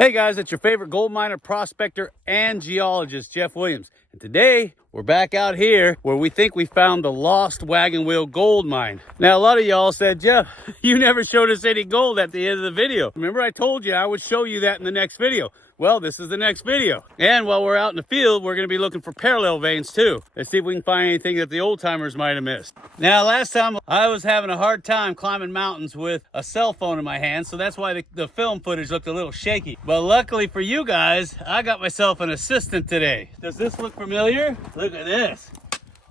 Hey guys, it's your favorite gold miner, prospector, and geologist, Jeff Williams. And today, we're back out here where we think we found the Lost Wagon Wheel Gold mine. Now, a lot of y'all said, Jeff, you never showed us any gold at the end of the video. Remember I told you I would show you that in the next video. Well, this is the next video. And while we're out in the field, we're gonna be looking for parallel veins too. Let's see if we can find anything that the old timers might have missed. Now, last time I was having a hard time climbing mountains with a cell phone in my hand, so that's why the film footage looked a little shaky. But luckily for you guys, I got myself an assistant today. Does this look familiar? Look at this.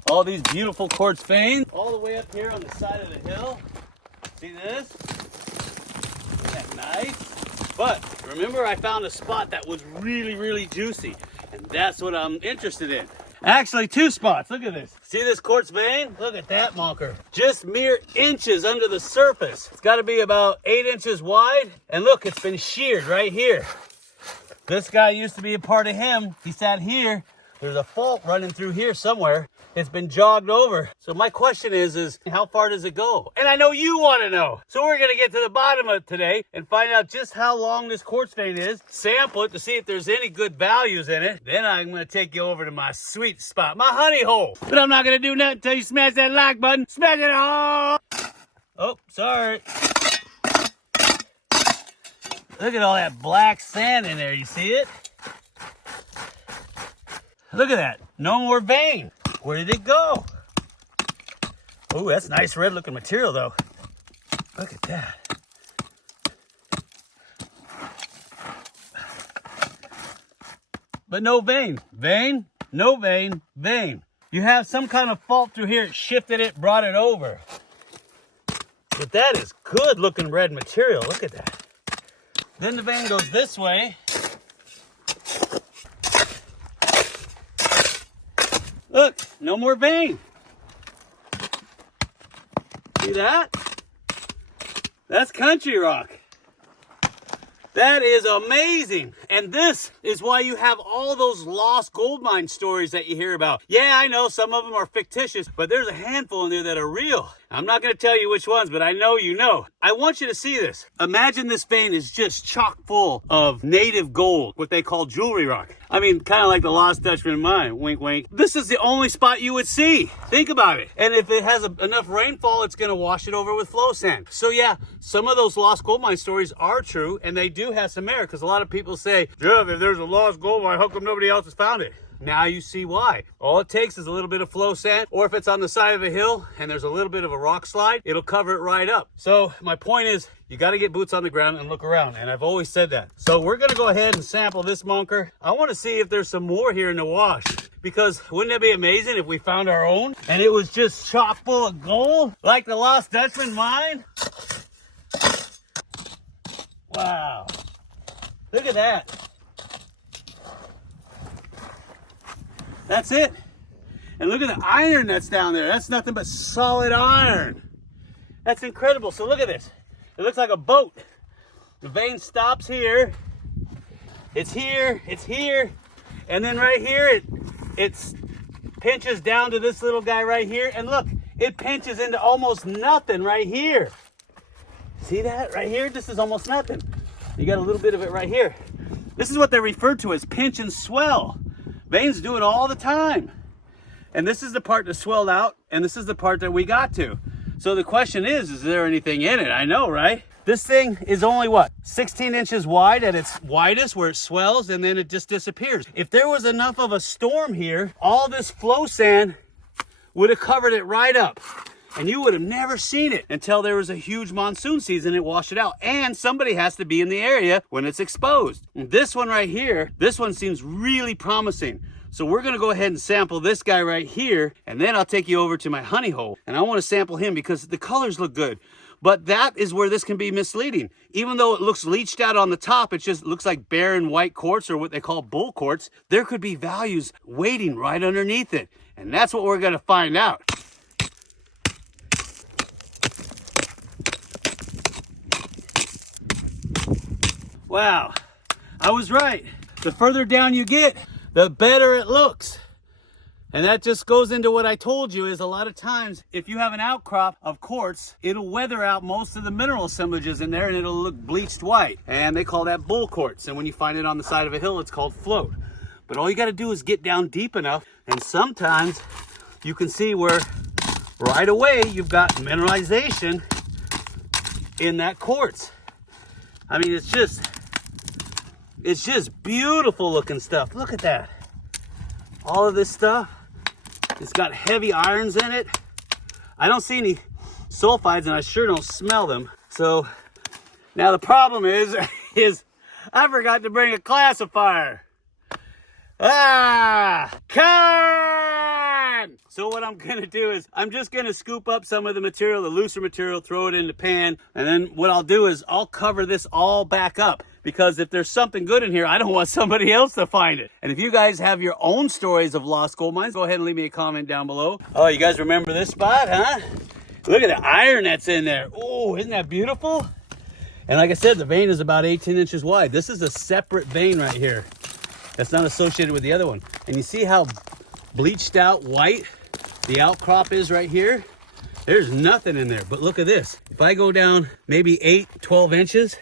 All these beautiful quartz veins, all the way up here on the side of the hill. See this? Isn't that nice? But remember, I found a spot that was really juicy, and that's what I'm interested in. Actually, two spots. Look at this. See this quartz vein? Look at that monker. Just mere inches under the surface. It's got to be about 8 inches wide. And look, it's been sheared right here. This guy used to be a part of him. He sat here. There's a fault running through here somewhere. It's been jogged over. So my question is how far does it go? And I know you want to know. So we're going to get to the bottom of it today and find out just how long this quartz vein is, sample it to see if there's any good values in it. Then I'm going to take you over to my sweet spot, my honey hole. But I'm not going to do nothing until you smash that like button. Smash it all. Oh, sorry. Look at all that black sand in there. You see it? Look at that. No more vein. Where did it go? Oh, that's nice red looking material though. Look at that. But no vein. Vein, no vein, vein. You have some kind of fault through here. It shifted it, brought it over. But that is good looking red material. Look at that. Then the vein goes this way. Look, no more vein. See that? That's country rock. That is amazing. And this is why you have all those lost gold mine stories that you hear about. Yeah, I know some of them are fictitious, but there's a handful in there that are real. I'm not going to tell you which ones, but I know you know. I want you to see this. Imagine this vein is just chock full of native gold, what they call jewelry rock. I mean, kind of like the Lost Dutchman mine, wink, wink. This is the only spot you would see. Think about it. And if it has enough rainfall, it's going to wash it over with flow sand. So yeah, some of those lost gold mine stories are true, and they do have some merit, because a lot of people say, Jeff, if there's a lost gold mine, how come nobody else has found it? Now you see why. All it takes is a little bit of flow sand, or if it's on the side of a hill and there's a little bit of a rock slide, it'll cover it right up. So my point is, you got to get boots on the ground and look around, and I've always said that. So we're going to go ahead and sample this monker. I want to see if there's some more here in the wash, because wouldn't it be amazing if we found our own and it was just chock full of gold like the Lost Dutchman mine? Wow. Look at that. That's it. And look at the iron that's down there. That's nothing but solid iron. That's incredible. So look at this. It looks like a boat. The vein stops here. It's here. It's here. And then right here, it pinches down to this little guy right here. And look, it pinches into almost nothing right here. See that right here? This is almost nothing. You got a little bit of it right here. This is what they refer to as pinch and swell. Veins do it all the time. And this is the part that swelled out, and this is the part that we got to. So the question is there anything in it? I know, right? This thing is only what? 16 inches wide at its widest, where it swells, and then it just disappears. If there was enough of a storm here, all this flow sand would have covered it right up. And you would have never seen it until there was a huge monsoon season. It washed it out. And somebody has to be in the area when it's exposed. And this one right here, this one seems really promising. So we're going to go ahead and sample this guy right here. And then I'll take you over to my honey hole. And I want to sample him because the colors look good. But that is where this can be misleading. Even though it looks leached out on the top, it just looks like barren white quartz, or what they call bull quartz. There could be values waiting right underneath it. And that's what we're going to find out. Wow, I was right. The further down you get, the better it looks. And that just goes into what I told you, is a lot of times if you have an outcrop of quartz, it'll weather out most of the mineral assemblages in there and it'll look bleached white. And they call that bull quartz. And when you find it on the side of a hill, it's called float. But all you got to do is get down deep enough, and sometimes you can see where right away you've got mineralization in that quartz. I mean, it's just beautiful looking stuff. Look at that. All of this stuff, it's got heavy irons in it. I don't see any sulfides, and I sure don't smell them. So now the problem is I forgot to bring a classifier. Con! So what I'm gonna do is I'm just gonna scoop up some of the material, the looser material, throw it in the pan, and then what I'll do is I'll cover this all back up, because if there's something good in here, I don't want somebody else to find it. And if you guys have your own stories of lost gold mines, go ahead and leave me a comment down below. Oh, you guys remember this spot, huh? Look at the iron that's in there. Oh, isn't that beautiful? And like I said, the vein is about 18 inches wide. This is a separate vein right here. That's not associated with the other one. And you see how bleached out white the outcrop is right here? There's nothing in there, but look at this. If I go down maybe 12 inches,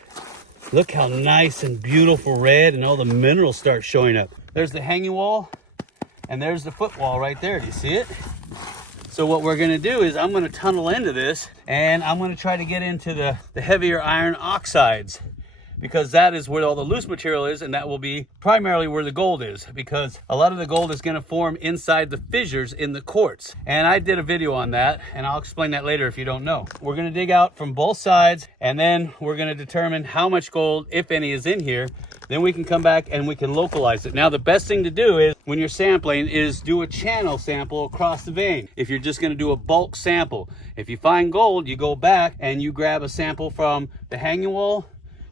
look how nice and beautiful red, and all the minerals start showing up. There's the hanging wall, and there's the footwall right there. Do you see it? So what we're gonna do is I'm gonna tunnel into this, and I'm gonna try to get into the heavier iron oxides, because that is where all the loose material is, and that will be primarily where the gold is, because a lot of the gold is going to form inside the fissures in the quartz. And I did a video on that, and I'll explain that later if you don't know. We're going to dig out from both sides, and then we're going to determine how much gold, if any, is in here. Then we can come back and we can localize it. Now, the best thing to do is, when you're sampling, is do a channel sample across the vein. If you're just going to do a bulk sample, if you find gold, you go back and you grab a sample from the hanging wall.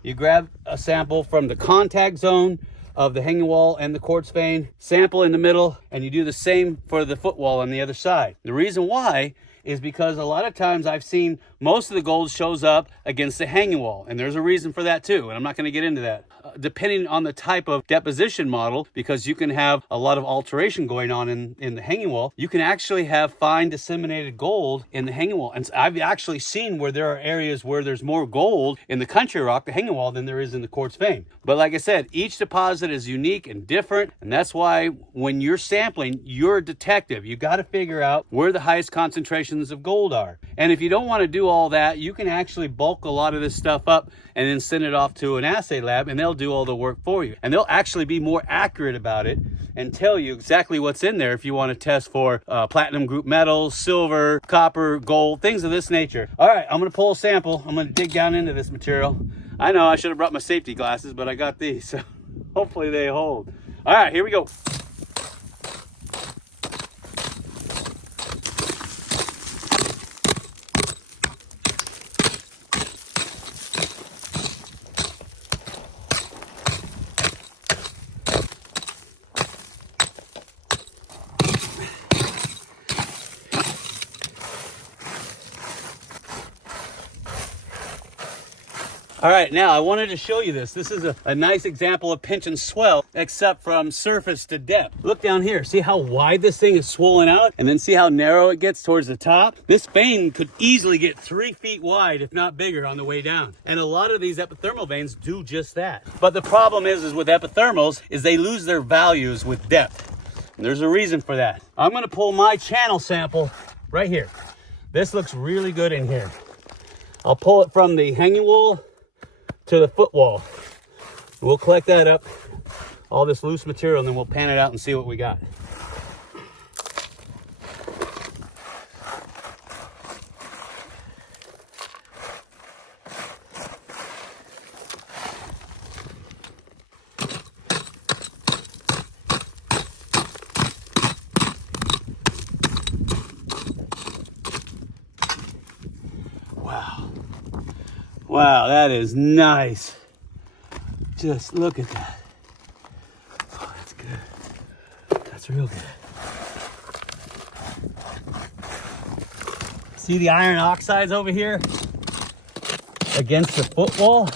You grab a sample from the contact zone of the hanging wall and the quartz vein, sample in the middle, and you do the same for the footwall on the other side. The reason why is because a lot of times I've seen most of the gold shows up against the hanging wall, and there's a reason for that too, and I'm not going to get into that. Depending on the type of deposition model, because you can have a lot of alteration going on in the hanging wall, you can actually have fine disseminated gold in the hanging wall. And I've actually seen where there are areas where there's more gold in the country rock, the hanging wall, than there is in the quartz vein. But like I said, each deposit is unique and different, and that's why when you're sampling, you're a detective. You got to figure out where the highest concentrations of gold are. And if you don't want to do all that, you can actually bulk a lot of this stuff up and then send it off to an assay lab, and they'll do all the work for you. And they'll actually be more accurate about it and tell you exactly what's in there if you want to test for platinum group metals, silver, copper, gold, things of this nature. All right, I'm going to pull a sample. I'm going to dig down into this material. I know I should have brought my safety glasses, but I got these, so hopefully they hold. All right, here we go. All right, now I wanted to show you this. This is a nice example of pinch and swell, except from surface to depth. Look down here. See how wide this thing is swollen out? And then see how narrow it gets towards the top? This vein could easily get 3 feet wide, if not bigger, on the way down. And a lot of these epithermal veins do just that. But the problem is with epithermals is they lose their values with depth. And there's a reason for that. I'm gonna pull my channel sample right here. This looks really good in here. I'll pull it from the hanging wall to the footwall. We'll collect that up, all this loose material, and then we'll pan it out and see what we got. Wow, that is nice. Just look at that. Oh, that's good. That's real good. See the iron oxides over here against the footwall?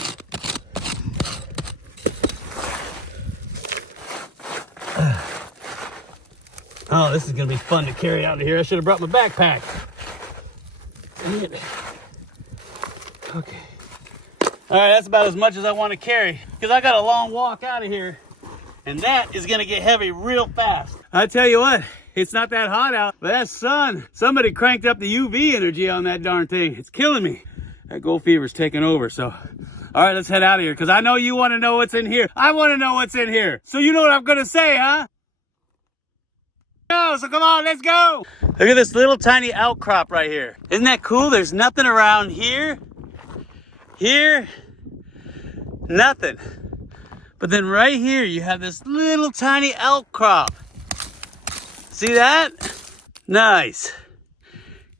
Oh, this is gonna be fun to carry out of here. I should have brought my backpack. Dang it. Okay. All right, that's about as much as I want to carry because I got a long walk out of here, and that is gonna get heavy real fast. I tell you what, it's not that hot out, but that sun, somebody cranked up the UV energy on that darn thing. It's killing me. That gold fever's taking over, so. All right, let's head out of here because I know you want to know what's in here. I want to know what's in here. So you know what I'm gonna say, huh? So come on, let's go. Look at this little tiny outcrop right here. Isn't that cool? There's nothing around here. Here, nothing. But then right here, you have this little tiny outcrop. See that? Nice.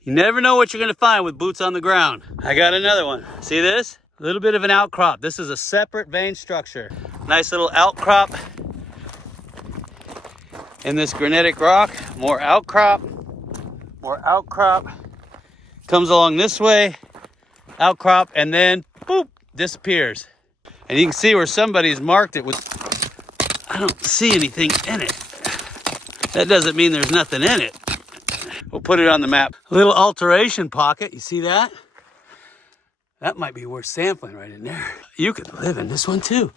You never know what you're gonna find with boots on the ground. I got another one. See this? A little bit of an outcrop. This is a separate vein structure. Nice little outcrop in this granitic rock. More outcrop, more outcrop. Comes along this way, outcrop, and then boop, disappears. And you can see where somebody's marked it with, I don't see anything in it. That doesn't mean there's nothing in it. We'll put it on the map. A little alteration pocket, you see that? That might be worth sampling right in there. You could live in this one too.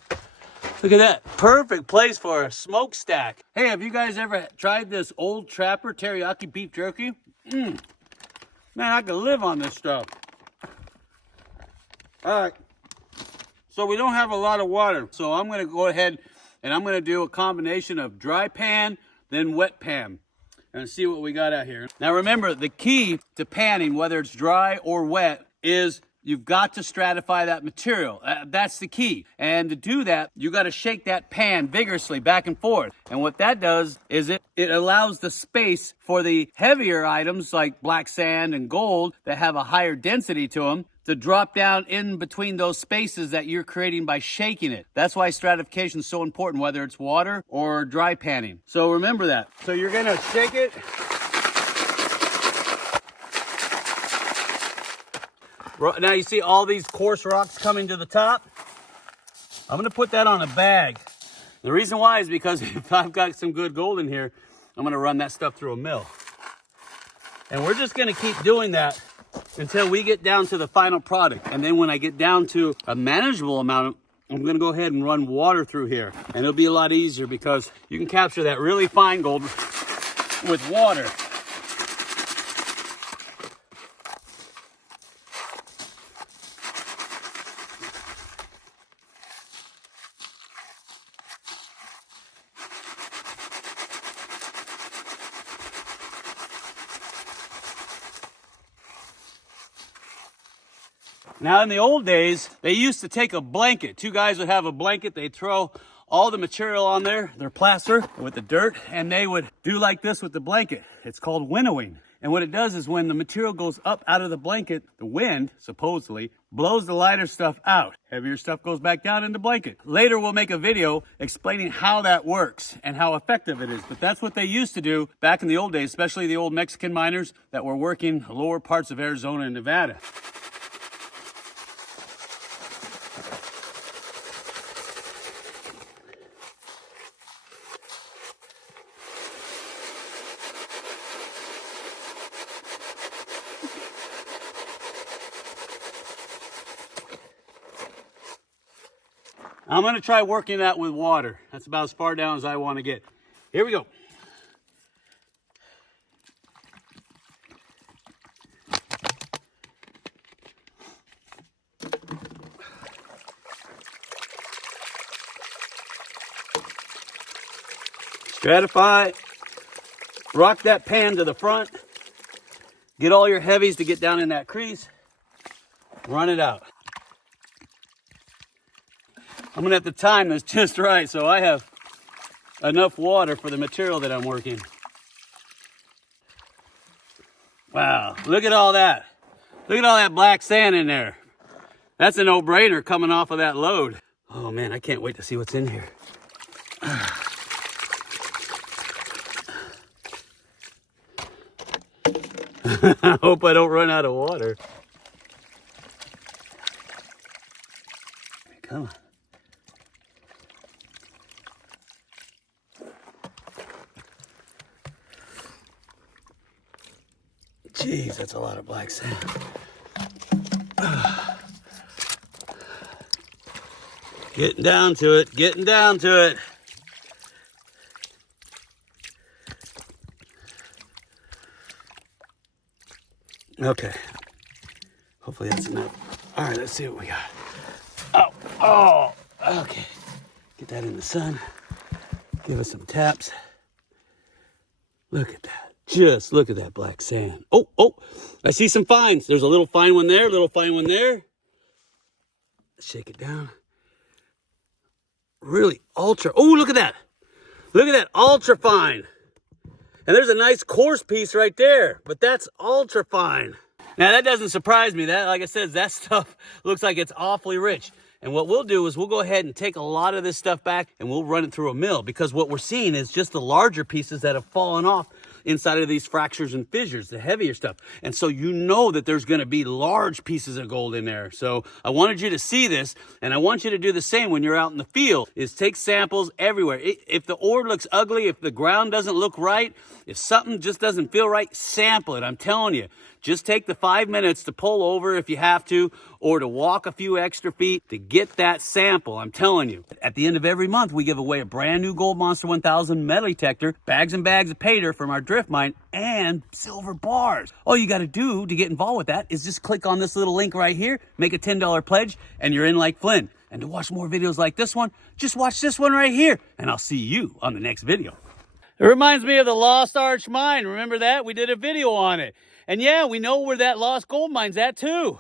Look at that, perfect place for a smokestack. Hey, have you guys ever tried this Old Trapper teriyaki beef jerky? Man, I could live on this stuff. All right, so we don't have a lot of water, so I'm gonna go ahead and I'm gonna do a combination of dry pan, then wet pan, and see what we got out here. Now remember, the key to panning, whether it's dry or wet, is you've got to stratify that material. That's the key. And to do that, you got to shake that pan vigorously back and forth. And what that does is it allows the space for the heavier items like black sand and gold that have a higher density to them to drop down in between those spaces that you're creating by shaking it. That's why stratification is so important, whether it's water or dry panning. So remember that. So you're gonna shake it. Now you see all these coarse rocks coming to the top? I'm gonna put that on a bag. The reason why is because if I've got some good gold in here, I'm gonna run that stuff through a mill. And we're just gonna keep doing that until we get down to the final product. And then when I get down to a manageable amount, I'm gonna go ahead and run water through here. And it'll be a lot easier because you can capture that really fine gold with water. Now, in the old days, they used to take a blanket. Two guys would have a blanket. They'd throw all the material on there, their placer with the dirt, and they would do like this with the blanket. It's called winnowing. And what it does is when the material goes up out of the blanket, the wind, supposedly, blows the lighter stuff out. Heavier stuff goes back down in the blanket. Later, we'll make a video explaining how that works and how effective it is. But that's what they used to do back in the old days, especially the old Mexican miners that were working lower parts of Arizona and Nevada. I'm gonna try working that with water. That's about as far down as I want to get. Here we go. Stratify, rock that pan to the front, get all your heavies to get down in that crease, run it out. I'm gonna have to time this just right so I have enough water for the material that I'm working. Wow, look at all that. Look at all that black sand in there. That's a no-brainer coming off of that load. Oh man, I can't wait to see what's in here. I hope I don't run out of water. Come on. Jeez, that's a lot of black sand. Getting down to it, getting down to it. Okay, hopefully that's enough. All right, let's see what we got. Oh, okay. Get that in the sun. Give us some taps. Look at that. Just look at that black sand. Oh, I see some fines. There's a little fine one there, little fine one there. Shake it down. Really ultra. Oh, look at that. Look at that, ultra fine. And there's a nice coarse piece right there, but that's ultra fine. Now that doesn't surprise me. That, like I said, that stuff looks like it's awfully rich. And what we'll do is we'll go ahead and take a lot of this stuff back and we'll run it through a mill, because what we're seeing is just the larger pieces that have fallen off inside of these fractures and fissures, the heavier stuff. And so you know that there's going to be large pieces of gold in there. So I wanted you to see this, and I want you to do the same when you're out in the field, is take samples everywhere. If the ore looks ugly, if the ground doesn't look right, if something just doesn't feel right, sample it. I'm telling you, just take the 5 minutes to pull over if you have to, or to walk a few extra feet to get that sample. I'm telling you. At the end of every month, we give away a brand new Gold Monster 1000 metal detector, bags and bags of pay dirt from our drift mine, and silver bars. All you got to do to get involved with that is just click on this little link right here, make a $10 pledge, and you're in like Flynn. And to watch more videos like this one, just watch this one right here, and I'll see you on the next video. It reminds me of the Lost Arch Mine. Remember that? We did a video on it. And yeah, we know where that lost gold mine's at too.